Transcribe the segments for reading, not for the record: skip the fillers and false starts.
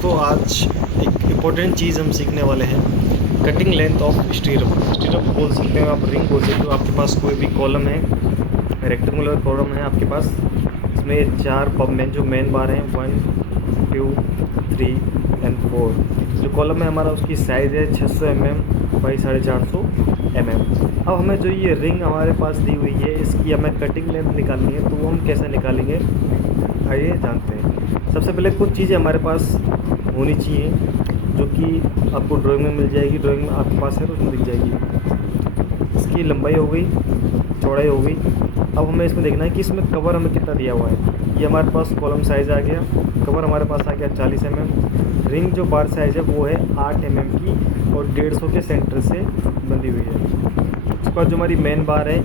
दोस्तों आज एक इम्पोर्टेंट चीज़ हम सीखने वाले हैं। कटिंग लेंथ ऑफ स्टीरअप बोल सकते हैं आप, रिंग बोल सकते हो। आपके पास कोई भी कॉलम है, रेक्टेंगुलर कॉलम है आपके पास, इसमें चार जो मेन बार हैं 1 2 3 एंड 4। जो कॉलम है हमारा उसकी साइज़ है 600 mm बाई 450 mm। अब हमें जो ये रिंग हमारे पास दी हुई है इसकी हमें कटिंग लेंथ निकालनी है, तो वो हम कैसे निकालेंगे आइए जानते हैं। सबसे पहले कुछ चीज़ें हमारे पास होनी चाहिए जो कि आपको ड्राइंग में मिल जाएगी, ड्राइंग में आपके पास है तो उसमें दिख जाएगी। इसकी लंबाई हो गई, चौड़ाई हो गई। अब हमें इसमें देखना है कि इसमें कवर हमें कितना दिया हुआ है। ये हमारे पास कॉलम साइज़ आ गया, कवर हमारे पास आ गया 40 mm। रिंग जो बार साइज़ है वो है 8 mm की और 150 के सेंटर से बंधी हुई है। उसके बाद जो हमारी मेन बार है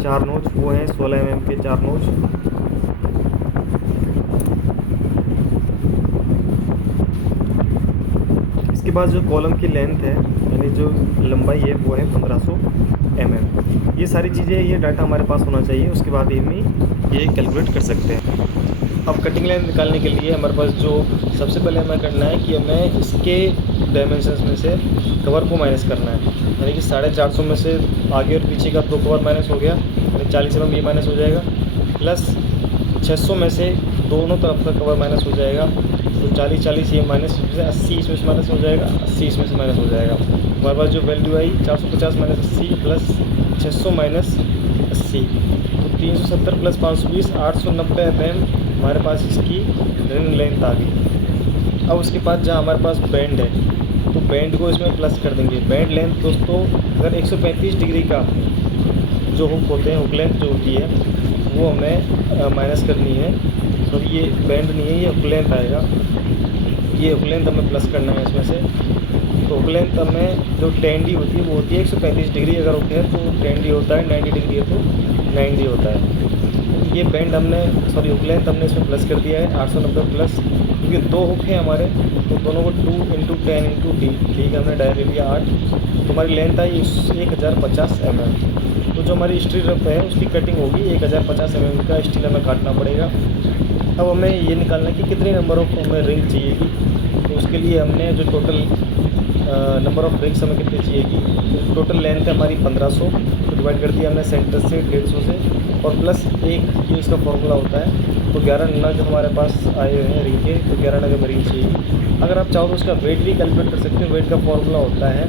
4 नोच, वो हैं 16 mm के 4 नोच। इसके बाद जो कॉलम की लेंथ है यानी जो लंबाई है वो है 1500 mm। ये सारी चीज़ें, ये डाटा हमारे पास होना चाहिए, उसके बाद ही हम ये कैलकुलेट कर सकते हैं। अब कटिंग लेंथ निकालने के लिए हमारे पास जो सबसे पहले हमें करना है कि हमें इसके डायमेंशंस में से कवर को माइनस करना है। यानी कि 450 में से आगे और पीछे का 2 कवर माइनस हो गया, यानी 40 mm ये माइनस हो जाएगा, प्लस 600 में से दोनों तरफ का कवर माइनस हो जाएगा, तो 40 ये माइनस 80 इसमें से माइनस हो जाएगा, 80 इसमें से माइनस हो जाएगा। हमारे पास जो वैल्यू आई 450 माइनस 80 प्लस 600 माइनस 80, तो 370 प्लस 520 890 mm हमारे पास इसकी रिंग लेंथ आ गई। अब उसके बाद जहाँ हमारे पास बैंड है तो बैंड को इसमें प्लस कर देंगे। बैंड लेंथ दोस्तों अगर 135 डिग्री का जो हुक होते हैं, हुक लेंथ जो होती है वो हमें माइनस करनी है। तो ये बैंड नहीं है, ये हुक लेंथ आएगा। ये हुक लेंथ हमें प्लस करना है इसमें से। तो हुक लेंथ हमें जो 10D होती है वो होती है 135 डिग्री अगर हुक है तो 10D होता है, 90 डिग्री है तो 9D होता है। ये बैंड हमने हुक लेंथ हमने इसमें प्लस कर दिया है 890 प्लस, क्योंकि 2 हुक हैं हमारे तो दोनों को 2 × 10 × D, ठीक है, हमने डायल ले लिया 8। तो हमारी लेंथ आई 1050 mm। तो जो हमारी स्टीरअप है उसकी कटिंग होगी 1050 mm का स्टील हमें काटना पड़ेगा। अब हमें ये निकालना है कि कितने नंबर ऑफ हमें रिंग चाहिएगी। तो उसके लिए हमने जो टोटल नंबर ऑफ रिंग्स हमें कितनी चाहिएगी, तो टोटल लेंथ है हमारी 1500, तो डिवाइड कर दिया हमने सेंटर से 150 से, और प्लस 1 ये इसका फॉर्मूला होता है। तो 11 नग हमारे पास आए हुए हैं रिंग के, तो 11 नग हमें रिंग चाहिए। अगर आप चाहो तो उसका वेट भी कैलकुलेट कर सकते हो। वेट का फॉर्मूला होता है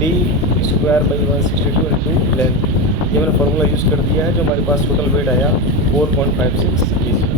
D²/162 × लेंथ। ये मैंने फार्मूला यूज़ कर दिया है। जो हमारे पास टोटल वेट आया 4.56 kg।